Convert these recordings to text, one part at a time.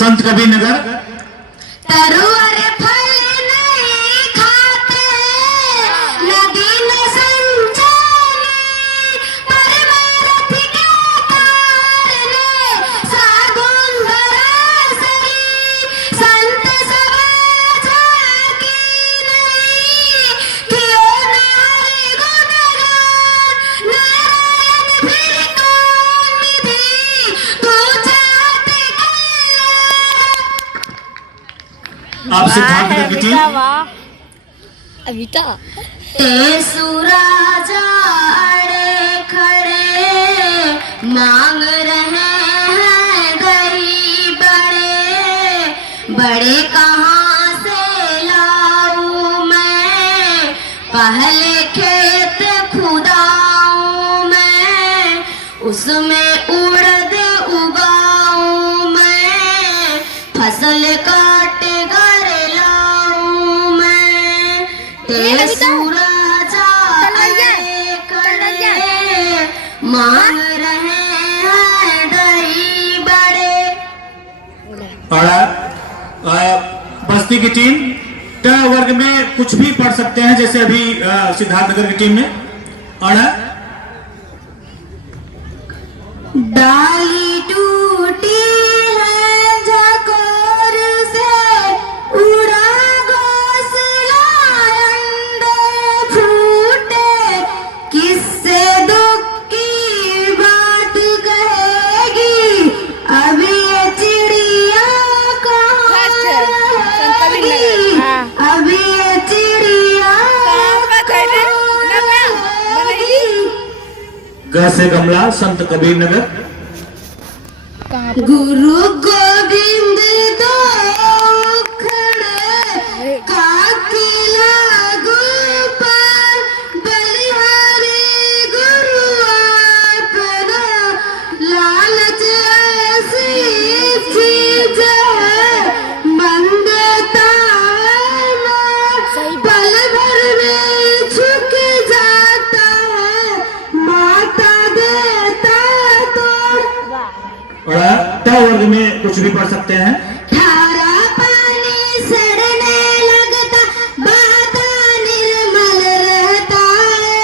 संत कबीर नगर। तरुअर फल नहीं खाते, नदी में संचाली, परमारथ के तारने सागुन बरसरी, संत सवा जागी नहीं, कियो नारी गुणगान, नारायण फिर कौन विधि, तू चाहते आप सिद्धार्थ नगर की टीम। अविता सूराजा अड़े खड़े मांग रहे हैं दही बड़े, बड़े कहाँ से लाऊं मैं, पहले खेत खुदाऊं मैं, उसमें उड़द उगाऊं मैं, फसल काट कर लाऊं मैं, ते सूरजा अड़े खड़े मांग रहे हैं दही बड़े। बस्ती की टीम ट वर्ग में कुछ भी पढ़ सकते हैं, जैसे अभी सिद्धार्थ नगर की टीम ने डाली टूटी है झकोर से, उड़ा घोंसला अंडे फूटे, किससे दुख की बात कहेगी, अभी ये चिड़िया कहाँ रहेगी, अभी ये चिड़िया ग से गमला संत कबीर नगर। गुरु गोविंद दो खड़े काकिला गोपाल, बलिहारी गुरु अपना, लालच ऐसी चीज है मंगता है, पल भर में झुक जाता है, माता देता तो ट वर्ग में कुछ भी पढ़ सकते हैं। खारा पानी सड़ने लगता, बहता निर्मल रहता है,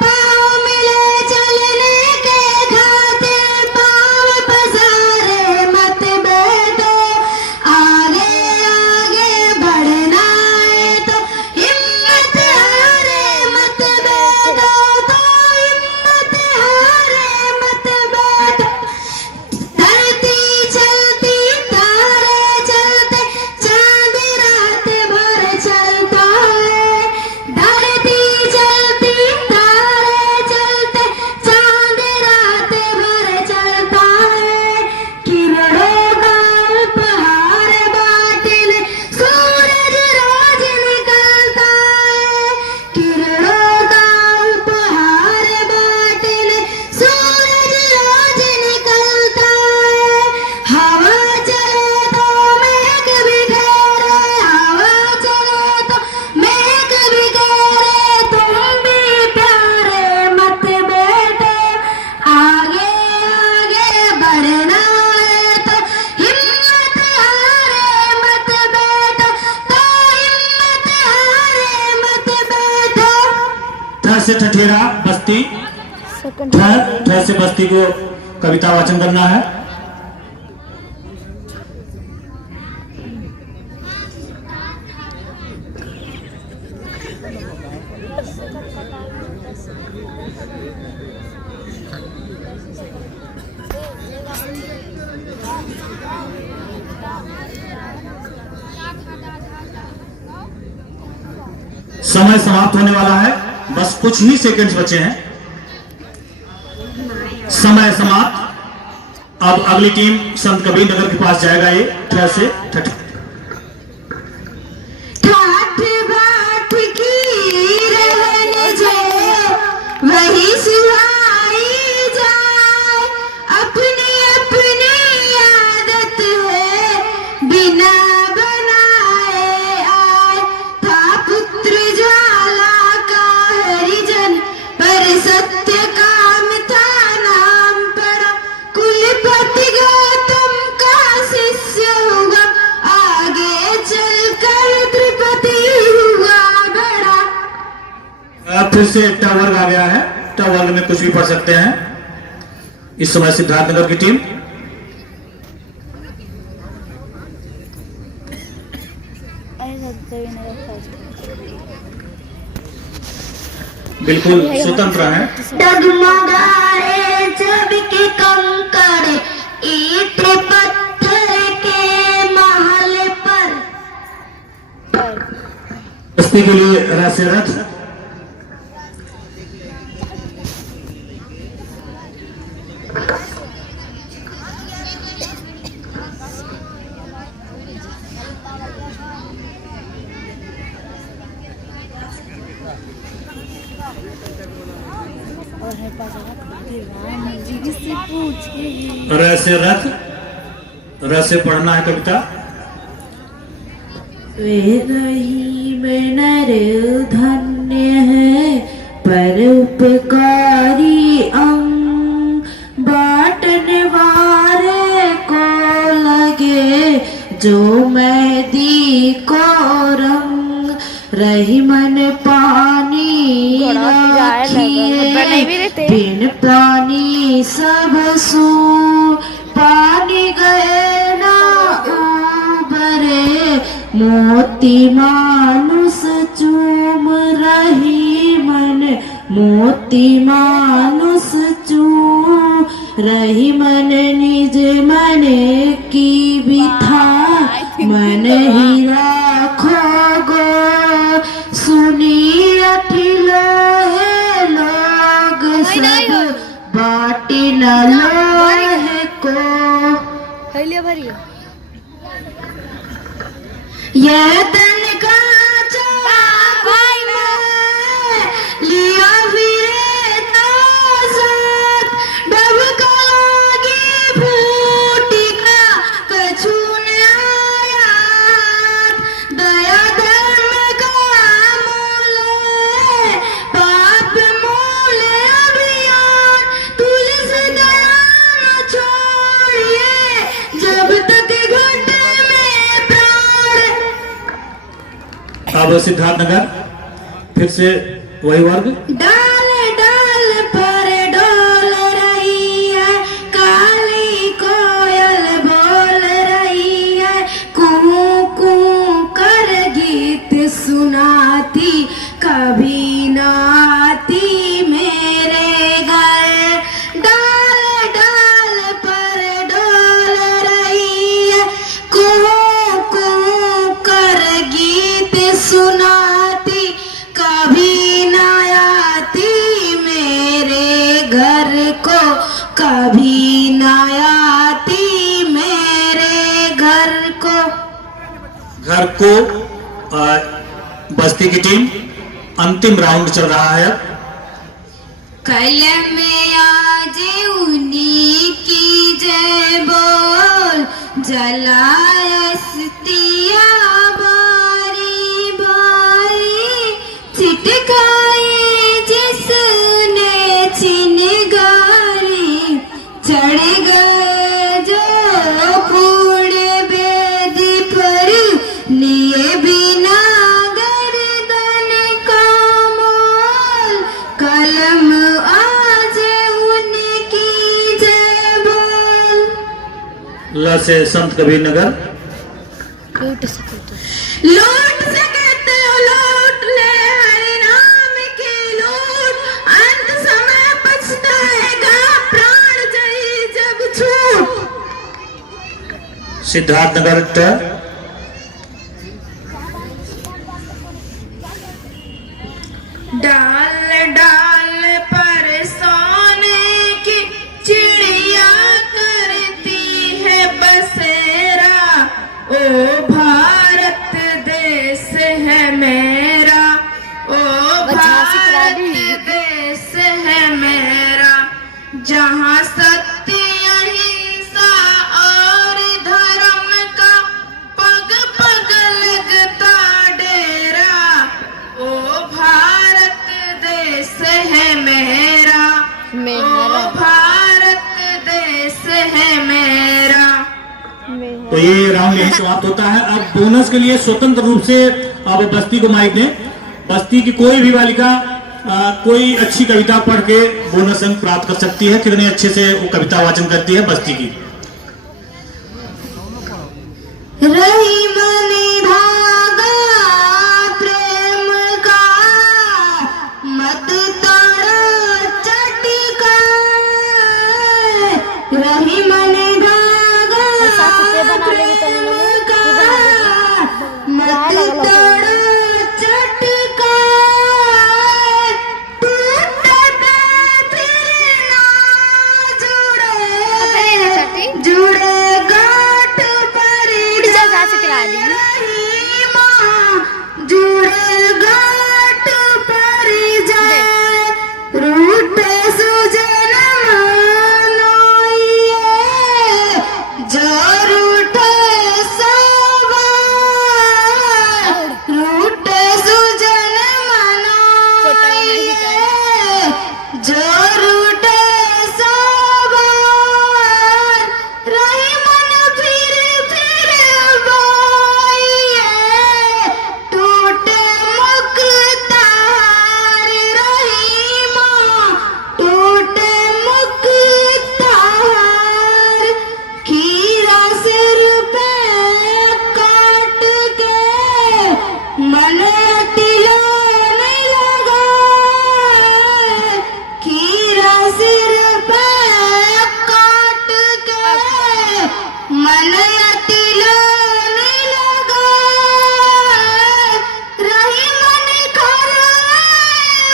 पाँव मिले चलने के खातिर, पाँव पसारे मत बैठो, आगे आगे बढ़ना है तो हिम्मत हारे मत बैठो, तो हिम्मत हारे मत बैठो, धरती चलती तारे चलते, चांद रात भर चलता है, धरती चलती तारे चलते, चांद रात भर चलता है, किरणों का उपहार बाटने सूरज रोज निकलता है, किरणों का उपहार बाटने सूरज रोज निकलता है, हवा चले तो मेघ बिखेरे, हवा चले तो मेघ बिखेरे, तुम भी प्यारे मत बैठो, आगे आगे बढ़ना है तो हिम्मत हारे मत बैठो, तो हिम्मत हारे मत बैठो। ठ से ठठेरा बस्ती। ठ से बस्ती को कविता वाचन करना है। समय समाप्त होने वाला है, बस कुछ ही सेकंड्स बचे हैं। समय समाप्त। अब अगली टीम संत कबीर नगर के पास जाएगा। ये ठ से ठठ। ठाठ बाट की रहन जो वही सुहाई जाए, अपनी अपनी आदत है बिना बनाए आए, था पुत्र ज्वाला का हरिजन पर सत्य काम था नाम पड़ा, कुलपति गौतम का शिष्य फिर से ट वर्ग आ गया है। ट वर्ग में कुछ भी पढ़ सकते हैं इस समय सिद्धार्थनगर की टीम। बिल्कुल स्वतंत्र है। डगमगाए जब के कंकड़ ईंट पत्थर के महल पर। बस्ती के लिए र से रथ। र से रथ। र से पढ़ना है कविता। वे रहीम नर धन्य है पर उपकारी अंग, बांटने वाले को लगे जो मेहंदी को रंग। रही मन पानी राखिए बिन पानी सब सू, पानी गए ना उबरे मोती मानुष चूम। रही मन मोती मानुष चूम। रही मन निज मन की बिथा मन ही राखो गो। सुनी अठिलो है लोग सब बाटी न लोहे को। यह तन का भाई लिया फिरे ताज़त, डबका लागी फूटी का कछु न आयात। दया धर्म का मूल पाप मूल अभियान। तुलस दया न छोड़िए जब तक घट में प्राण। अब सिद्धार्थनगर फिर से वही वर्ग। डाल डाल पर डोल रही है काली कोयल बोल रही है। कूं कूं कर गीत सुनाती कभी न आती मेरे घर। डाल डाल पर डोल रही है कूं कूं कर गीत सुनाती कभी न आती मेरे घर को। कभी न आती मेरे घर को। घर को बस्ती की टीम अंतिम राउंड चल रहा है अब। कलम आज उन्हीं की जय बोल, जलायस्तिया बारी बारी। छिटकाए जिसने चिनगारी, चढ़ गए जो कूड़े बेदी पर। लिए बिना गर्दन का मोल, कलम आज उनकी जय बोल। ल से संत कबीर नगर। लूट सकते हो लूट ले हरि नाम की लूट। अंत समय पछताएगा प्राण जाई जब छूट। सिद्धार्थनगर ट। डाल डाल पर सोने की चिड़िया करती है बसेरा। ओ भारत देश है मेरा, ओ भारत देश है मेरा। जहाँ सत्य अहिंसा और धर्म का पग पग लगता डेरा। ओ भारत देश है मेरा, ओ भारत देश है मेरा। तो ये राउंड यही समाप्त होता है। अब बोनस के लिए स्वतंत्र रूप से अब बस्ती को माइक दें। बस्ती की कोई भी बालिका कोई अच्छी कविता पढ़ के बोनस अंक प्राप्त कर सकती है। कितने अच्छे से वो कविता वाचन करती है बस्ती की। रही मन धागा प्रेम का मत तोड़ो चटका, रही मन धागा प्रेम का मत तोड़ो चटका, टूटता फिर ना जुड़े गांठ जुड़े गांठ पर जाए, रूठे सुजन मनोइए, जो रूठे सवार, रूठे सुजन मनोइए, जो रूठे सवार, रही मन फिर बोइए, टूटे मुक्तार, रही माँ टूटे मुक्तार, खीरा सिर पे काट के मन तिलोने लगा, खीरा सिर पे काट के मन तिलोने लगा, रही मन कर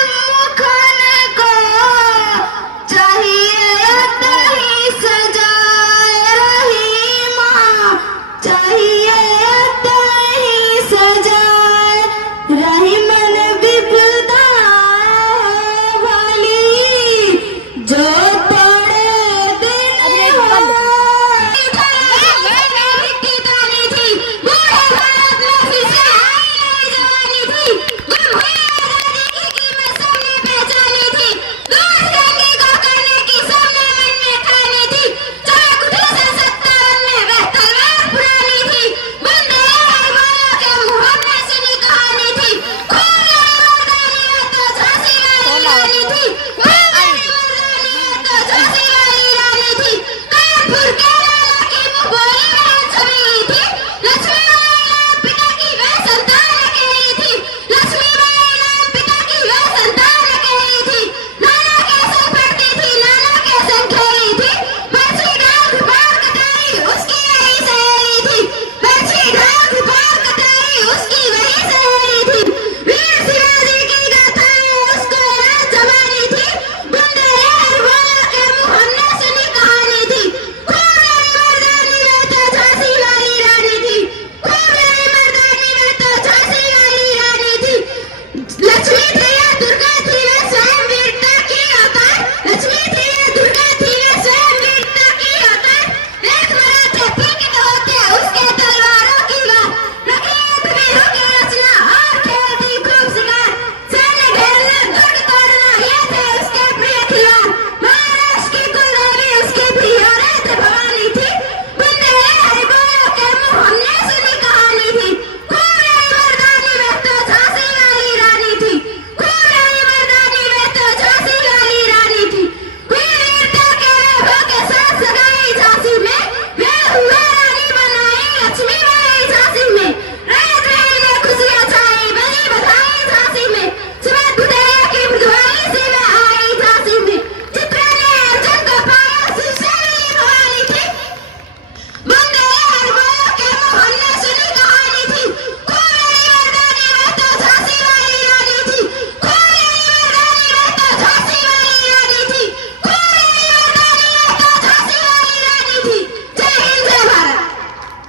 मुखन को चाहिए तही सजाए, रही माँ चाहिए तही सजाए, रही मन विपदा वाली जो तोड़े दिन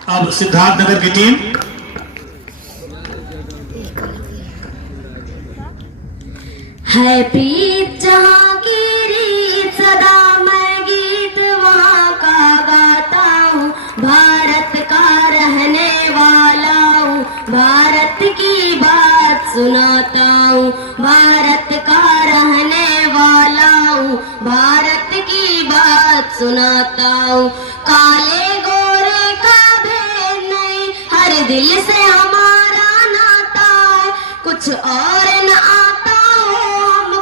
अब सिद्धार्थनगर की टीम। है प्रीत जहाँ की रीत सदा मैं गीत वहाँ का गाता हूँ, भारत का रहने वाला हूँ, भारत की बात सुनाता हूँ, भारत का रहने वाला हूँ, भारत की बात सुनाता हूँ, काले गोरे का भेद नहीं, हर दिल से हमारा नाता है, कुछ और न आता हो हम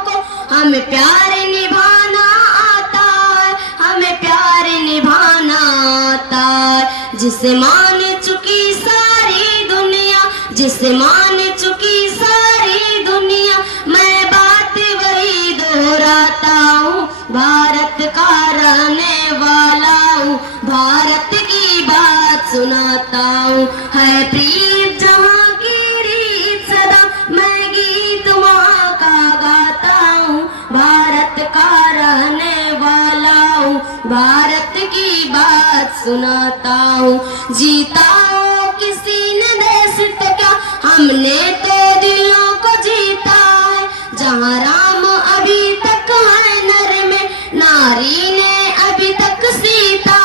हमें प्यार निभाना आता है, हमें प्यार निभाना आता है। जिसे मान चुकी सारी दुनिया, जिसे मान चुकी सारी दुनिया, मैं बात वही दोहराता हूँ। भारत का रहने वाला हूँ, भारत की बात सुनाता हूँ। है प्रीत जहाँ की रीत सदा, मैं गीत वहाँ का गाता हूँ। भारत का रहने वाला हूँ, भारत की बात सुनाता हूँ। जीता हो किसी ने देश तो क्या, हमने तो दिलों को जीता है। जहाँ राम अभी तक है नर में, नारी ने अभी तक सीता,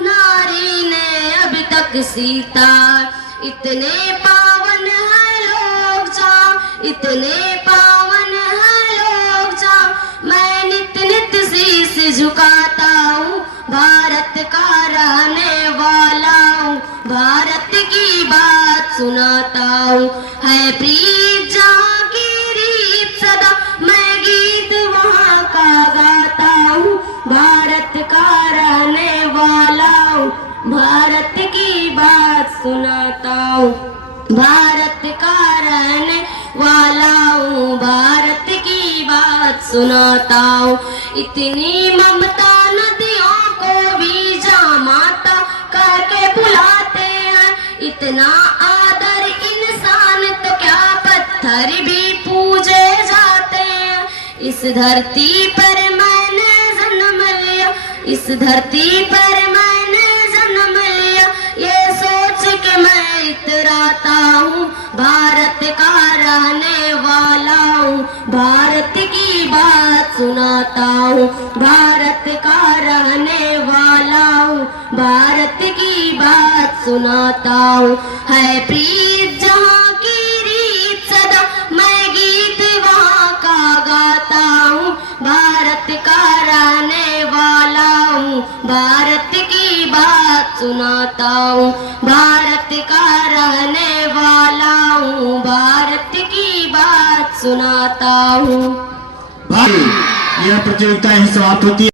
नारी ने अभी तक सीता। इतने पावन है लोग जहाँ, इतने पावन है लोग जहाँ, मैं नित नित शीश झुकाता हूँ। भारत का रहने वाला हूँ, भारत की बात सुनाता हूँ। है प्रीत जहाँ की रीत सदा, मैं गीत वहाँ का गाता हूँ। भारत का रहने वाला हूँ, भारत की बात सुनाता हूँ। भारत का रहने वाला हूँ, भारत की बात सुनाता हूँ। इतनी ममता नदियों को भी जहाँ माता करके बुलाते हैं, इतना आदर इंसान तो क्या पत्थर भी पूजे जाते हैं। इस धरती पर मैंने जन्म लिया, इस धरती पर मैंने जन्म लिया, ये सोच के मैं इतराता हूँ। भारत का रहने वाला हूँ, भारत की बात सुनाता हूँ। भारत का रहने वाला हूँ, भारत की बात सुनाता हूँ। है प्रीत जहाँ की रीत सदा, मैं गीत वहाँ का गाता हूँ। भारत का रहने वाला हूँ, भारत की बात सुनाता हूँ। भारत का रहने वाला हूँ, भारत की बात सुनाता हूँ। भाई यह प्रतियोगिता यहीं समाप्त होती है।